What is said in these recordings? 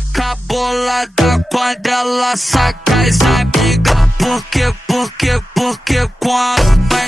fica bolada quando ela saca as amigas. Porque quando vai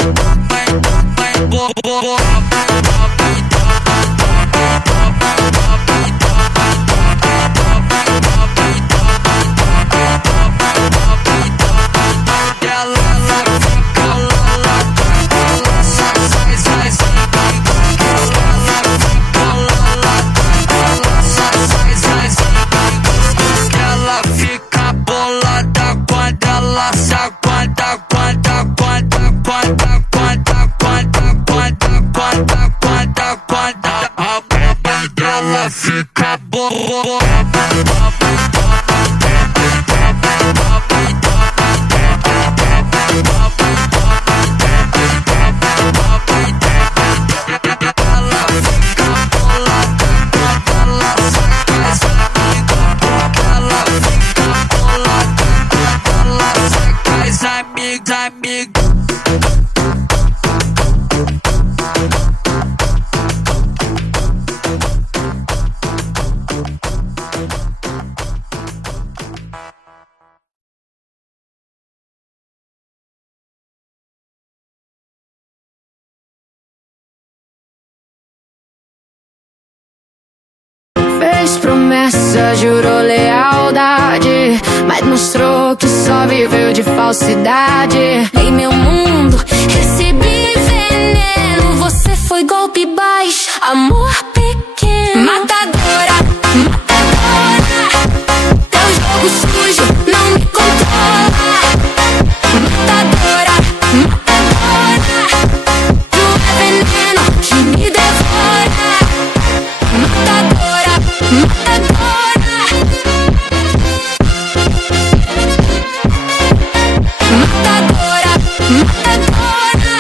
fica Fez promessa, jurou lealdade, mas mostrou que só viveu de falsidade. Em meu mundo recebi veneno, você foi golpe baixo, amor pequeno. Matadora, matadora, teu jogo sujo não me controla. Matadora, matadora, tu é veneno que me devora. Matadora, matadora, matadora, matadora,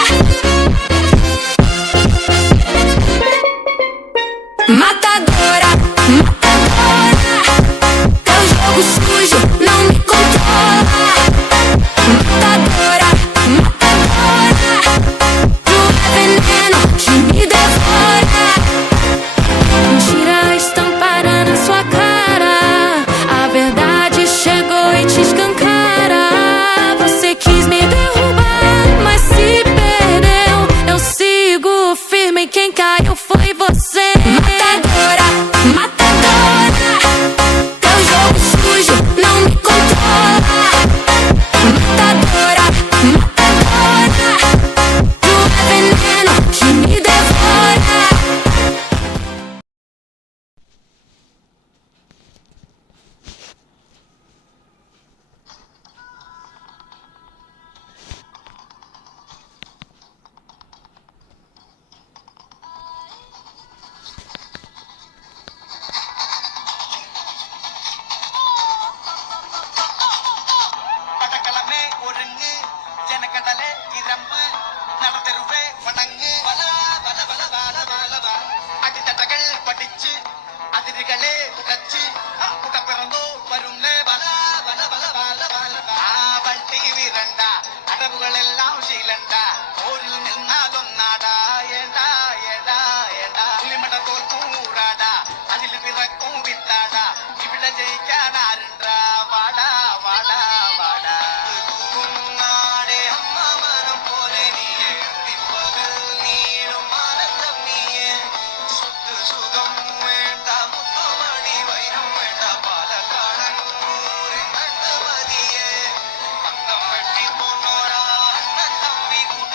matadora, matadora, teu jogo sujo não me controla. Matadora, matadora, tu é veneno que me devora. Mentira estampada na sua cara, a verdade chegou e te escancara. Você quis me derrubar, mas se perdeu. Eu sigo firme, quem caiu foi você. Matadora, matadora, teu jogo sujo não me controla. Matadora, matadora, tu é veneno que me devora. പടക്കളമേ ഒരുങ്ങ് ജനകടലെ ഇരമ്പ് നടതെരുവേ വണങ്ങ് വല വല വല വല വല വല അടിത്തട്ടകൾ പഠിച്ച് അതിരുകളെ ഉടച്ച് ഉട പിറന്നോ വരുന്നേ വല വല വല വല വല വണ്ടി വിരണ്ട അടവുകളെല്ലാം ശീലണ്ട ഓരിൽ നിന്നാതൊന്നാടാ ഏടാ ഏടാ ഏടാ പുലിമട തോൽക്കൂറാടാ അതിൽ പിറക്കും വിത്താടാ ഇവിടെ ജയിക്കാൻ ആരുണ്ടാ വാടാ വാടാ വാടാ കുന്നാടെ അമ്മ മനം പോലെ നീയെ പിപ്പകൽ നീളും ആനന്ദം നീയെ സ്വത്ത് സുഖം വേണ്ട മുത്തുമണി വൈരം വേണ്ട പാലക്കാടൻ ഊരിൻ കണ്ട് മതിയെ അന്തം വെട്ടി പോന്നോരാ അണ്ണൻ തമ്പി കൂട്ട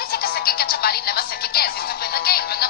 only take a second, catch your body, never second guess. It's to play the game, bring a